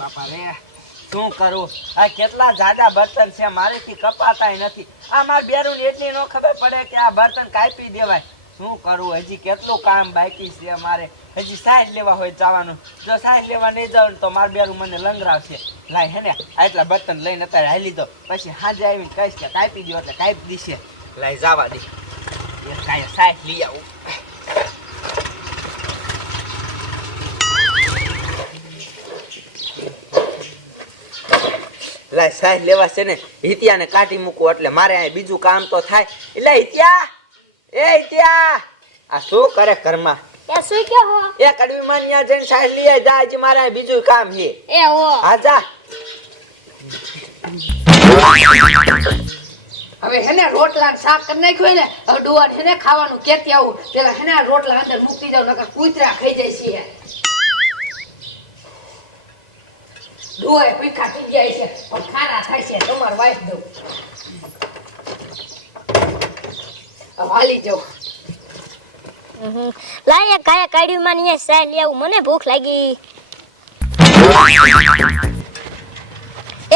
બાપા રે, શું કરું? આ કેટલા જાડા બર્તન છે, મારેથી કપાતાય નથી. આ માર બેરું એટલી ન ખબર પડે કે આ બર્તન કાપી દેવાય. શું કરું? હજી કેટલું કામ બાકી છે મારે. હજી સાઈડ લેવા હોય જવાનું. જો સાઈડ લેવા નહીં જાઉં તો માર બેરું મને લંગરાવશે લાય હે ને આટલા બર્તન લઈને અત્યારે હાલી દો પછી સાંજે આવીને કહીશ કે કાપી દો એટલે કાપી દીશે લાય જવા દે. એ કાંઈ સાઈડ લઈ આવું. લાય સાહેબ લેવા છે ને હિતિયાને કાઢી મૂકવું એટલે મારે અહીં બીજું કામ તો થાય. એટલે હિતિયા! એ હિતિયા! આ શું કરે ઘરમાં? એ શું કે હો? એ કડવી માં ન્યા જઈને સાહેબ લઈ જા હજી મારે અહીં બીજું કામ છે. એ હો. હા જા. હવે હેને રોટલા ને શાક કરી નાખ્યું ને હવે ડુવાને હેને ખાવાનું કેતી આવું. પેલા હેને રોટલા અંદર મૂકી જાવ નકર કૂતરા ખાઈ જાય છે. ડુવાએ પીખા થઈ જાય છે, પણ ખાના થાય છે, તમારે વાઈફ દઉં. હાલી જાઉં લાય કાયા કાઢ્યું માં નિયે સાય લેવું મને ભૂખ લાગી.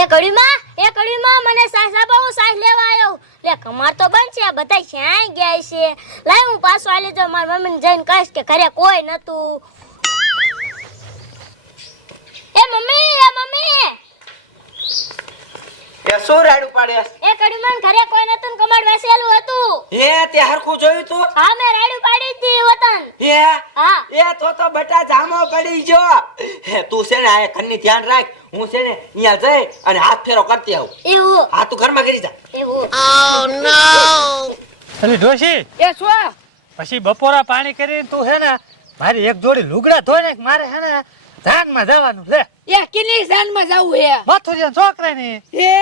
એ કડીમાં એ કડીમાં મને સાસ આપાવું સાસ લેવા આવ્યો લે, કમાર તો બંધ છે બધા ક્યાંય ગયા છે? લાય હું પાછો આલી જાઉં, મારી મમ્મીને જઈને કહીશ કે ઘરે કોઈ નતું એ મમ્મી એ મમ્મી એ શું રાડું પાડે એ કડીમાં ઘરે કોઈ નતું ને કમાડ વેસેલું હતું. હે તે હરખું જોયું તું? હા મેં રાડું પાડી હતી વતન. હે? હા. એ તો તો બટા જામો પડી ગયો હે તું છે ને આ ઘરની ધ્યાન રાખ. હું છે ને અહીંયા જઈ અને હાથ ફેરો કરતી આવું. એવું. હા તું ઘરમાં કરી જા. એવું. અલી ડોશી. એ શું? પછી બપોરા પાણી કરીને તું હે ને મારી એક જોડી લુગડા ધોઈ નાખ. મારે હે ને ધાનમાં જવાનું. લે. એ કિની જાનમાં જાવું હે? મથુરિયા છોકરા ની એ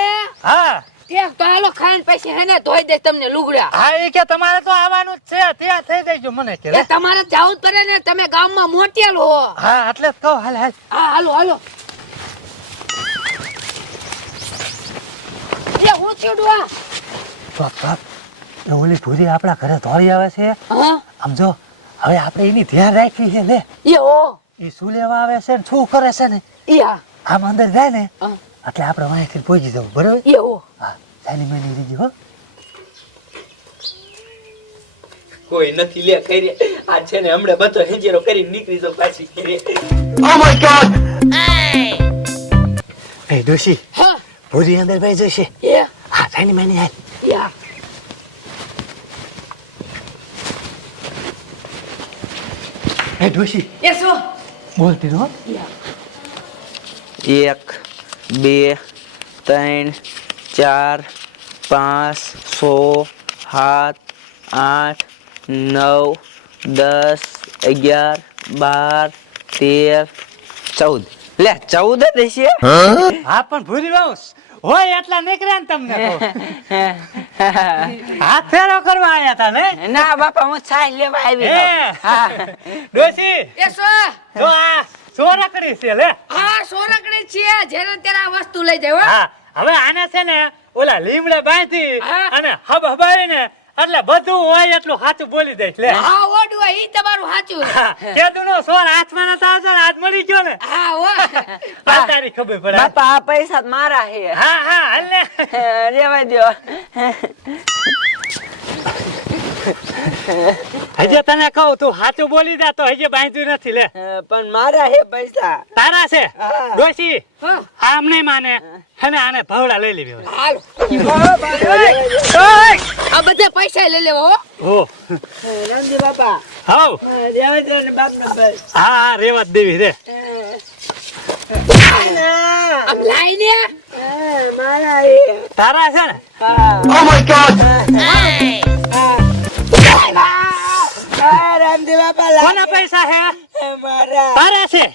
હા. તે તો હાલો ખાઈને પછી હેને ધોઈ દે તમને લુગડા. હા એ કે તમારે તો આવવાનું જ છે. ત્યાં થઈ જઈજો મને કે તમારે જવું જ પડે ને. તમે ગામમાં મોટેલ હો. હા એટલે જ કહું. હાલ હાલ. હા હાલો હાલો. એ હું ચીડવા બાપ બાપ ઓલી ભૂરી આપણા ઘરે ધોળી આવે છે. હા. આમ જો હવે આપણે એની ધ્યાન રાખવી છે ને એ હો. એ શું લેવા આવે છે ને? શું કરે છે ને? હા આમ અંદર જાય ને એટલે આપણે વાંચી પહોંચી જવું બરોબર? એવો. હા જાની મેની લીધી હો. કોઈ નથી લે કરી આ છે ને હમણે બધો હેંજેરો કરી નીકળી જાઉં પાછી ઘરે. એ દોશી હા. ભૂરી અંદર ભાઈ જશે. એ હા જાની મેની હાલ. એ એ ડોશી. એ શું? બોલતી રહો. એક બે ત્રણ ચાર પાંચ છ સાત આઠ નવ દસ અગિયાર બાર તેર ચૌદ. લે ચૌદ જ હશે? હા? પણ ભૂરી વાઉસ હોય એટલા નીકળ્યા ને તમને તો. હાથ ફેરો કરવા આયા તા ને? ના બાપા હું છાય લેવા આવી હા? ડોસી એ સો જો આ સોરકડી છે લે. હા સોરકડી છે? જેને તેરા વસ્તુ લઈ જાય હા. હવે આને છે ને ઓલા લીમડા બાંધી અને હબ હબાવીને એટલે બધું હોય એટલું સાચું બોલી દઈશ લે. હા ઓડવા ઈ તમારું સાચું. હા, કેદુનો સોર હાથમાં નતા આવતો ને હાથ મળી ગયો ને. હા હો. આ તારી ખબર પડે. બાપા આ પૈસા મારા હે હા હા હાલ ને. રેવા દો હજે તને કહું તું સાચું બોલી દે તો હજે બાંધ્યું નથી લે. પણ મારા હે પૈસા. તારા છે. ડોશી? હા. આમ માને. અને આને ભવડા લઈ લેવી હવે. આ બધા પૈસા લઈ લેવો હો. હો. રામજી બાપા. હવ. રેવા દો ને બાપ નંબર હા હા રેવા દેવી રે. આમ લાઈને? મારા તારા છે ને? હા. કોના પૈસા હે? મારા. છે?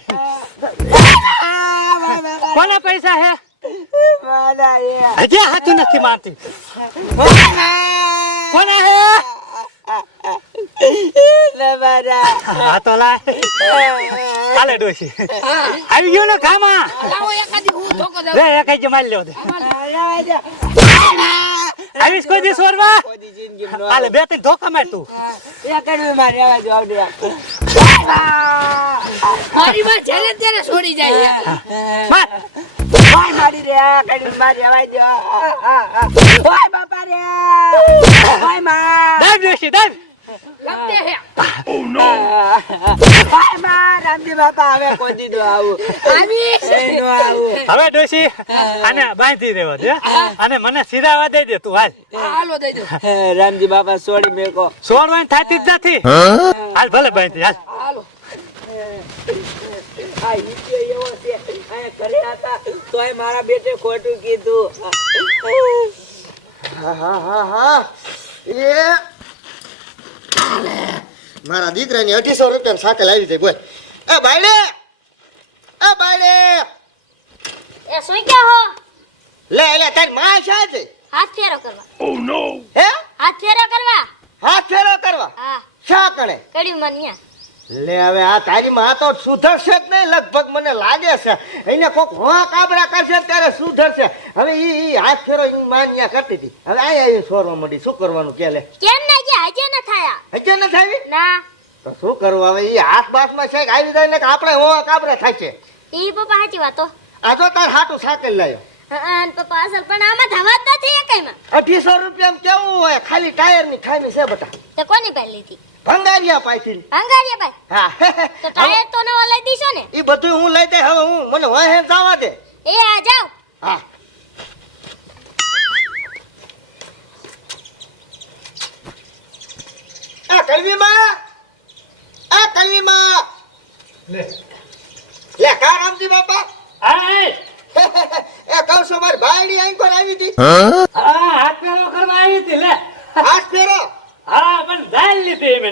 કોના પૈસા હે? હજી હાથું નથી મારતી. કોના હે? મારા. હા તો લાય. હાલે ડોશી. આવી ગયો ને કામા રે એક જ મારી દો. આવીશ કોઈ દિવસ વરવા કોઈ જિંદગી નો હાલે બે ત્રણ ધોકા માર તું એ કડવી માં રહેવા દો આવડે મારી માં જેને ત્યારે છોડી જાય છે. ઓય મારી. રે કડવી માં રહેવા દો ઓય બાપા રે. ઓયમાં. દાબ ડોશી દાબ લપટે છે. ઓયમાં રામજી બાપા હવે કોઈ દીધો આવું. આવી. એનો આવું. હવે ડોશી આને બાંધી દેવો દે અને મને સિરાવા દઈ દે તું હાલ. હાલો દઈ દો રામજી બાપા છોડી મેકો સોળવાની થતી જ નથી. હાલ ભલે બાંધી હાલ. હાલો. આ ઈચ્છ્યો એવો છે. અહીંયા ઘરે હતા તોય મારા બેટે ખોટું કીધું. હા હા હા હા. એ મારા દીકરાની અઢીસો રૂપિયા સાકલ આવી જાય બોલ. એ બાયડે! એ બાયડે! એ સુઈ ગયા હો. લે લે તારી માં શા છે હાથ ફેરો કરવા. હે? હાથ ફેરો કરવા? હાથ ફેરો કરવા? હા. શા કણે કડી મન ન્યા. લે હવે આ તારી માં તો સુધરશે જ નહીં લગભગ મને લાગે છે. એને કોક હોવા કાબરા કરશે ત્યારે સુધરશે. હવે ઈ ઈ હાથ ફેરો ઈ માન્યા કરતી હતી. હવે આય આય સોરવા મડી. શું કરવાનું કે લે? કેમ ના કે હજે ન થાયા. હજે ન થાવી ના. તો શું કરવું હવે? ઈ હાથ બાસમાં છે આવી જાય ને કે આપણે હોવા કાબરા થાય છે? ઈ પપ્પા સાચી વાતો. આ જો તાર હાટું સાકલ લાયો. અને પપ્પા અસલ પણ આમાં ધવા નથી એકાઈમાં અઢીસો રૂપિયામાં કેવું હોય? ખાલી ટાયરની ખામી છે બટા. તે કોની પહેલી લીધી? ભંગારિયા પાછી ભંગારીયા ભાઈ હા. તો ટાયર તો નવો લઈ દીશો ને? એ બધું હું લઈ દે હવે હું મને વાહે જવા દે. એ આ જાવ હા. આ કલવીમાં? આ કલવીમાં? લે. લે કા રામજી બાપા. હા એ. કહું છું મારી બાયડી અહીં પર આવી હતી હા હાથ ફેરો કરવા આવી હતી લે હાથ ફેરો હા પણ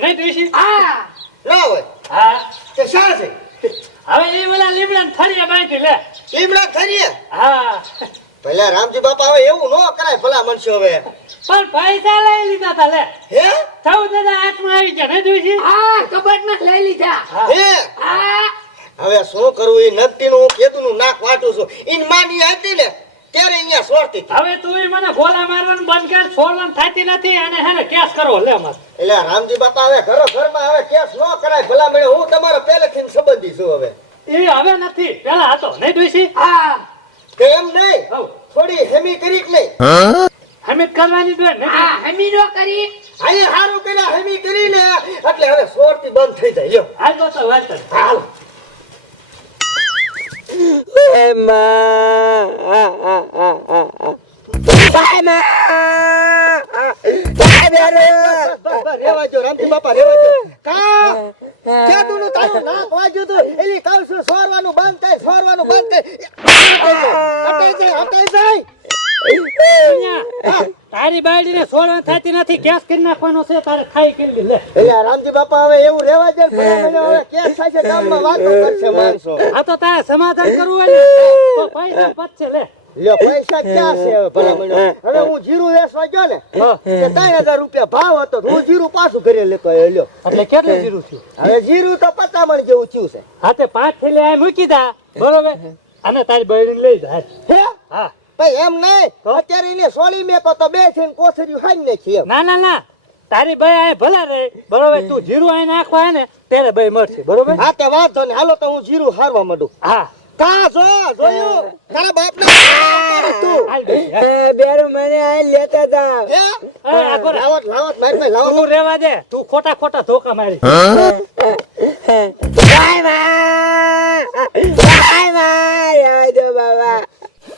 દાલ નહીં ડોશી હા. ના હા. તે શા છે? હવે એ પેલા લીમડા થળીએ બાંધી લે. લીમડા ખરીએ હા. ભલા રામજી બાપા હવે એવું ન કરાય ભલા મનસો હવે. પણ પૈસા લઈ લીધા તા લે. હે? ચૌદ દાદા હાથમાં આવી ગયા ને જોઈશી હા કબાટમાં લઈ લીધા. હે. હા? હવે શું કરવું એ નક્કી નું હું કેતું નું નાક વાટું છું. ઈન માની હતી ને ત્યારે અહીંયા સોરતી હવે તું મને ગોલા મારવાનું બંધ કર છોડવાનું થતી નથી અને હે ને કેસ કરો લે મત એટલે રામજી બાપા હવે ઘરો ઘરમાં હવે કેસ ન કરાય ભલા મને હું તમારો પહેલેથી સંબંધી છું હવે. એ હવે નથી પેલા હતો નહીં ડોશી હા. કેમ નહીં થોડી હેમી કરી કે નહીં. હમીદ કરવાની દે ને? હા હમી નો કરી. અહીં હારું કર્યા હેમી કરી ને એટલે હવે સોરતી બંધ થઈ જાય લ્યો. હાલ તો તો વાત હાલ. બંધ થાય હટાઈ જાય હટાઈ જાય. તારી બાયડીને સોળણ થતી નથી કેસ કરી નાખવાનો છે તારે ખાઈ કરી લે. એટલે રામજી બાપા હવે એવું રહેવા દે મને હવે કેસ થાય છે ગામમાં વાતો કરશે માણસો. આ તો તારે સમાધાન કરવું હોય ને તો પૈસા પચશે લે. લ્યો પૈસા ક્યાં છે હવે હું? જીરું વેચવા ગયો ને હા. કે ત્રણ હજાર રૂપિયા ભાવ હતો હું જીરું પાછું કરી લેતો લ્યો. એટલે કેટલું જીરું થયું? હવે જીરું તો પચામણ જેવું થયું છે. હા તે પાંચ થેલી આ મૂકી દા બરોબર? અને તારી બાયડીને લઈ જા હે? હા. ભાઈ એમ નહીં. અત્યારે એને સોળી મેકો તો બે થઈને કોથળીઓ હાઈ નાખી ના ના ના. તારી ભાઈ આય ભલા રે બરોબર? તું જીરું આય નાખવા હે ને ત્યારે ભાઈ મળશે. બરોબર? હા તે વાંધો ને હાલો તો હું જીરું હારવા માંડું. હા. કા જો? જોયું? તારા બાપ ને તું. બેરો મને આ લેતા તા એ, આ લાવત લાવત મારી ભાઈ લાવત. તું રેવા દે. તું ખોટા ખોટા ધોકા મારી. બાયમાં